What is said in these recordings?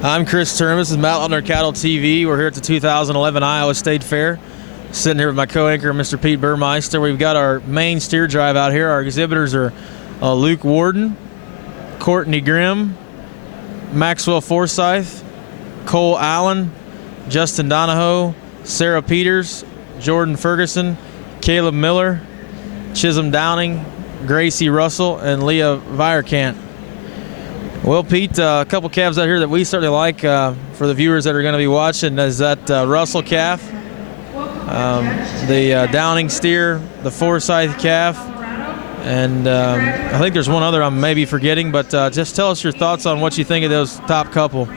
I'm Chris Turner. This is Mountain Cattle TV. We're here at the 2011 Iowa State Fair. Sitting here with my co-anchor, Mr. Pete Burmeister. We've got our main steer drive out here. Our exhibitors are Luke Warden, Courtney Grimm, Maxwell Forsyth, Cole Allen, Justin Donahoe, Sarah Peters, Jordan Ferguson, Caleb Miller, Chisholm Downing, Gracie Russell, and Leah Vierkant. Well, Pete, a couple calves out here that we certainly like for the viewers that are going to be watching is that Russell calf, the Downing steer, the Forsyth calf, and I think there's one other I'm maybe forgetting, but just tell us your thoughts on what you think of those top couple.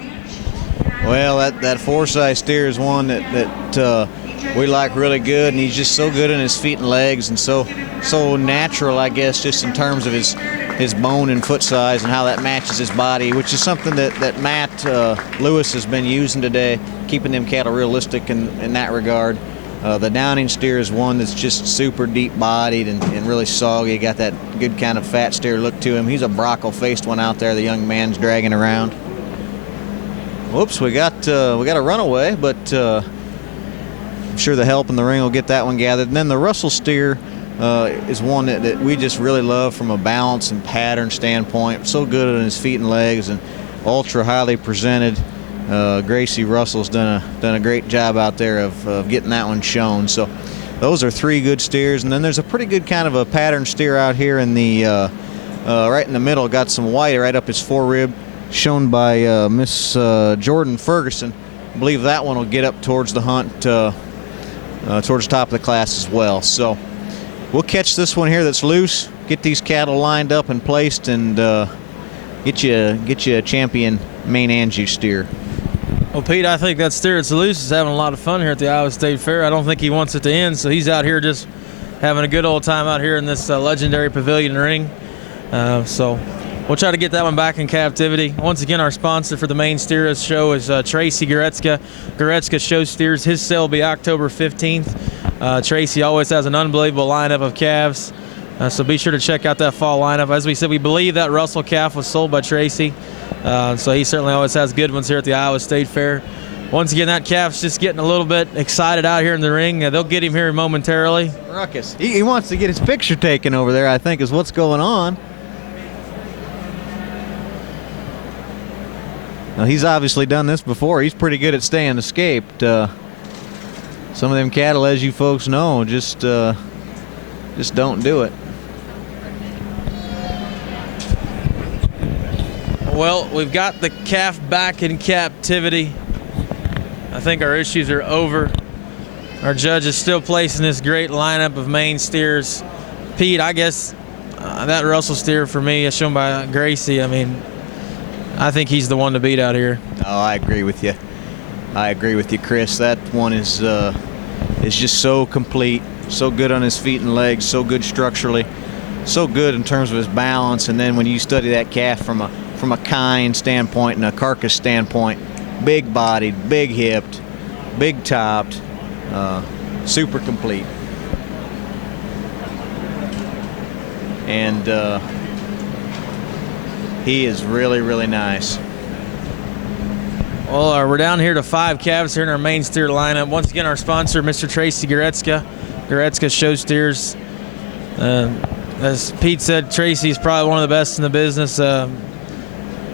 Well, that Forsyth steer is one that we like really good, and he's just so good in his feet and legs, and so natural, I guess, just in terms of his bone and foot size and how that matches his body, which is something that Matt Lewis has been using today, keeping them cattle realistic in that regard. The Downing steer is one that's just super deep bodied and really soggy, got that good kind of fat steer look to him. He's a brockle-faced one out there the young man's dragging around. Whoops, we got a runaway, but I'm sure the help in the ring will get that one gathered. And then the Russell steer is one that we just really love from a balance and pattern standpoint. So good on his feet and legs and ultra highly presented. Gracie Russell's done a great job out there of getting that one shown. So those are three good steers. And then there's a pretty good kind of a pattern steer out here in the right in the middle. Got some white right up his forerib, shown by Miss Jordan Ferguson. I believe that one will get up towards the hunt, towards the top of the class as well. So we'll catch this one here that's loose, get these cattle lined up and placed, and get you a champion Maine-Anjou steer. Well, Pete, I think that steer that's loose is having a lot of fun here at the Iowa State Fair. I don't think he wants it to end, so he's out here just having a good old time out here in this legendary pavilion ring. So we'll try to get that one back in captivity. Once again, our sponsor for the main steer show is Tracy Goretska. Goretska Show Steers. His sale will be October 15th. Tracy always has an unbelievable lineup of calves, so be sure to check out that fall lineup. As we said, we believe that Russell calf was sold by Tracy, so he certainly always has good ones here at the Iowa State Fair. Once again, that calf's just getting a little bit excited out here in the ring. They'll get him here momentarily. Ruckus. He wants to get his picture taken over there, I think, is what's going on. Now, he's obviously done this before. He's pretty good at staying escaped. Some of them cattle, as you folks know, just don't do it. Well, we've got the calf back in captivity. I think our issues are over. Our judge is still placing this great lineup of main steers. Pete, I guess that Russell steer for me, as shown by Gracie, I mean, I think he's the one to beat out here. Oh, I agree with you. I agree with you, Chris. That one is just so complete, so good on his feet and legs, so good structurally, so good in terms of his balance. And then when you study that calf from a kind standpoint and a carcass standpoint, big bodied, big hipped, big topped, super complete. And he is really, really nice. Well, we're down here to 5 calves here in our main steer lineup. Once again, our sponsor, Mr. Tracy Goretska. Goretska Show Steers. As Pete said, Tracy's probably one of the best in the business.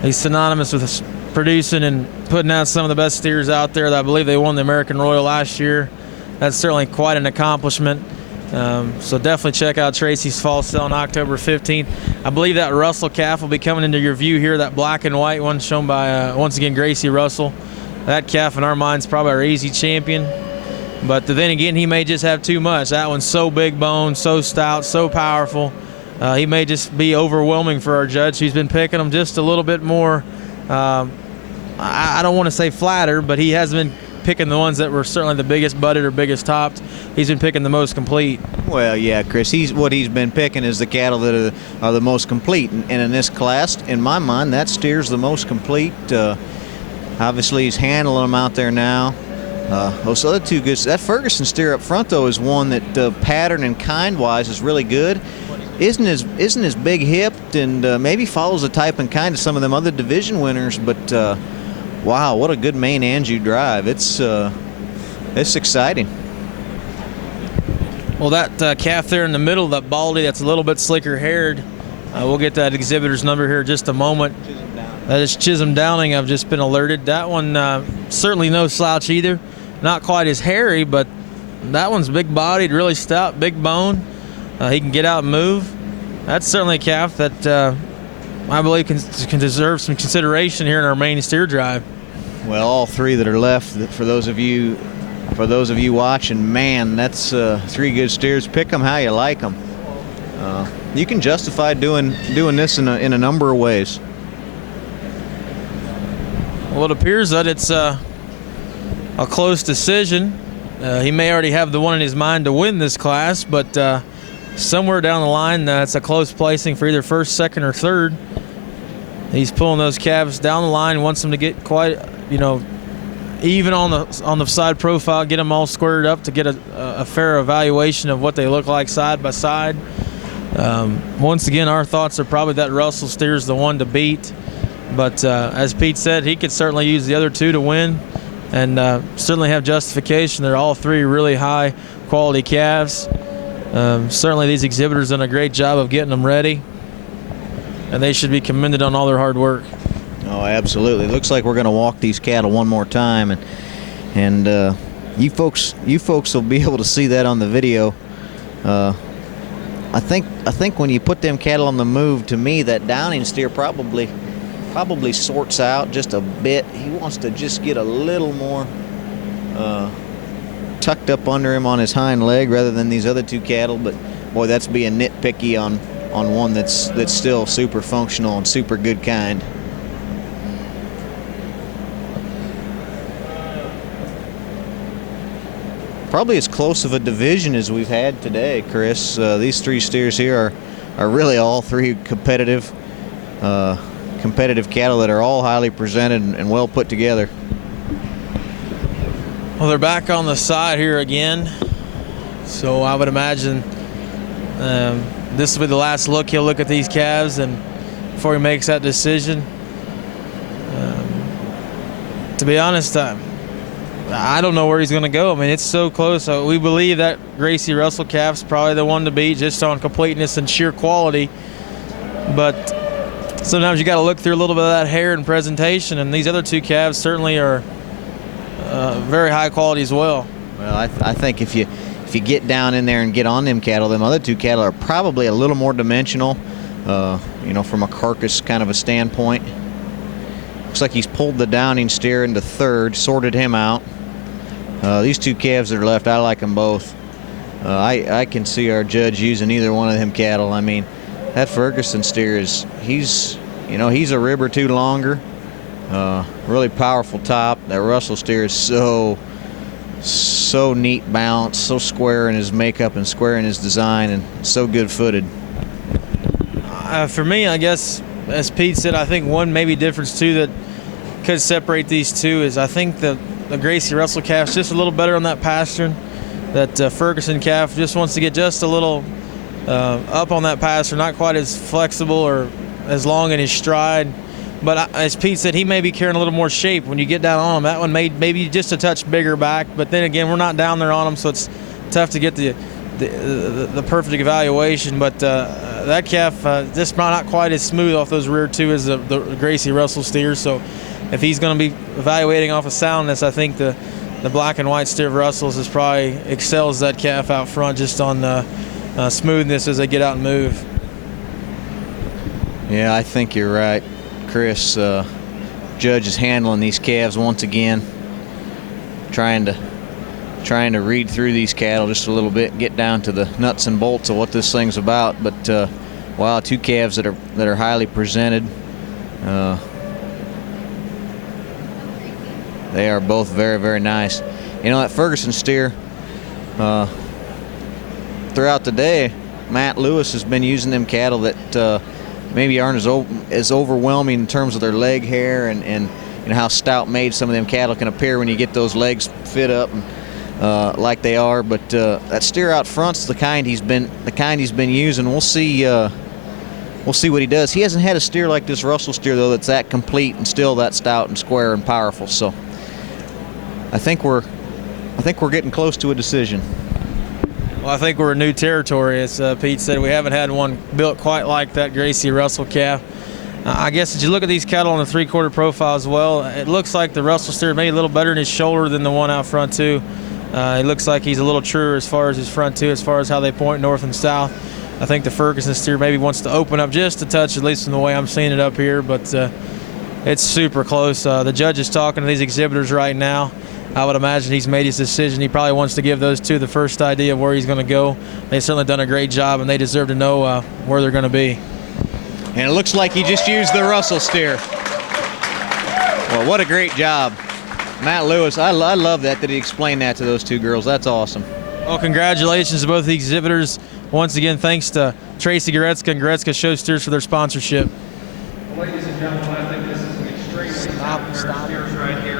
He's synonymous with producing and putting out some of the best steers out there. I believe they won the American Royal last year. That's certainly quite an accomplishment. So definitely check out Tracy's fall sale on October 15th. I believe that Russell calf will be coming into your view here, that black and white one shown by, once again, Gracie Russell. That calf in our minds is probably our easy champion. But then again, he may just have too much. That one's so big bone, so stout, so powerful. He may just be overwhelming for our judge. He's been picking them just a little bit more, I don't want to say flatter, but he has been picking the ones that were certainly the biggest butted or biggest topped. He's been picking the most complete. Well, yeah, Chris, what he's been picking is the cattle that are the most complete. And in this class, in my mind, that steer's the most complete. Obviously, he's handling them out there now. Those other two good. That Ferguson steer up front, though, is one that pattern and kind-wise is really good. Isn't as big hipped and maybe follows the type and kind of some of them other division winners, but wow, what a good Maine-Anjou drive. It's exciting. Well, that calf there in the middle, that baldy that's a little bit slicker haired, we'll get that exhibitor's number here in just a moment. That is Chisholm Downing. I've just been alerted. That one certainly no slouch either. Not quite as hairy, but that one's big bodied, really stout, big bone. He can get out and move. That's certainly a calf that I believe can deserve some consideration here in our main steer drive. Well, all three that are left, for those of you watching, man, that's 3 good steers. Pick them how you like them. You can justify doing this in a number of ways. Well, it appears that it's a close decision. He may already have the one in his mind to win this class, but somewhere down the line, it's a close placing for either first, second, or third. He's pulling those calves down the line, wants them to get quite, even on the side profile, get them all squared up to get a fair evaluation of what they look like side by side. Once again, our thoughts are probably that Russell steer's the one to beat. But as Pete said, he could certainly use the other two to win and certainly have justification. They're all 3 really high quality calves. Certainly these exhibitors done a great job of getting them ready, and they should be commended on all their hard work. Oh, absolutely. Looks like we're going to walk these cattle one more time, and you folks will be able to see that on the video. I think when you put them cattle on the move, to me, that Downing steer probably sorts out just a bit. He wants to just get a little more tucked up under him on his hind leg rather than these other 2 cattle. But boy, that's being nitpicky on one that's still super functional and super good kind. Probably as close of a division as we've had today, Chris. These 3 steers here are really all 3 competitive cattle that are all highly presented and well put together. Well, they're back on the side here again, so I would imagine this will be the last look he'll look at these calves and before he makes that decision. To be honest, I don't know where he's going to go. I mean, it's so close. We believe that Gracie Russell calf's probably the one to beat just on completeness and sheer quality, but sometimes you got to look through a little bit of that hair and presentation, and these other 2 calves certainly are very high quality as well. Well, I think if you get down in there and get on them cattle, them other 2 cattle are probably a little more dimensional, from a carcass kind of a standpoint. Looks like he's pulled the Downing steer into third, sorted him out. These 2 calves that are left, I like them both. I can see our judge using either one of them cattle. I mean, that Ferguson steer he's a rib or 2 longer. Really powerful top. That Russell steer is so neat bounce, so square in his makeup and square in his design, and so good footed. For me, I guess, as Pete said, I think one maybe difference too that could separate these 2 is I think the Gracie Russell calf's just a little better on that pastern. That Ferguson calf just wants to get just a little up on that pastern, not quite as flexible or as long in his stride. But as Pete said, he may be carrying a little more shape when you get down on him. That one maybe just a touch bigger back, but then again, we're not down there on him, so it's tough to get the perfect evaluation. But that calf just not quite as smooth off those rear 2 as the Gracie Russell steer. So if he's going to be evaluating off of soundness, I think the black and white steer of Russell's is probably excels that calf out front just on smoothness as they get out and move. Yeah, I think you're right, Chris. Judge is handling these calves once again, trying to read through these cattle just a little bit, get down to the nuts and bolts of what this thing's about. But wow, 2 calves that are highly presented. They are both very, very nice. That Ferguson steer, throughout the day, Matt Lewis has been using them cattle that maybe aren't as overwhelming in terms of their leg hair and how stout made some of them cattle can appear when you get those legs fit up and, like they are. But that steer out front's the kind he's been using. We'll see we'll see what he does. He hasn't had a steer like this Russell steer, though, that's that complete and still that stout and square and powerful. So I think we're getting close to a decision. Well, I think we're in new territory. As Pete said, we haven't had one built quite like that Gracie Russell calf. I guess as you look at these cattle on the 3/4 profile as well, it looks like the Russell steer maybe a little better in his shoulder than the one out front too. It looks like he's a little truer as far as his front too, as far as how they point north and south. I think the Ferguson steer maybe wants to open up just a touch, at least from the way I'm seeing it up here, but it's super close. The judge is talking to these exhibitors right now. I would imagine he's made his decision. He probably wants to give those two the first idea of where he's going to go. They've certainly done a great job, and they deserve to know where they're going to be. And it looks like he just used the Russell steer. Well, what a great job. Matt Lewis, I love that he explained that to those two girls. That's awesome. Well, congratulations to both the exhibitors. Once again, thanks to Tracy Goretska and Goretska Show Steers for their sponsorship. Ladies and gentlemen, I think this is an extremely stop steers right here.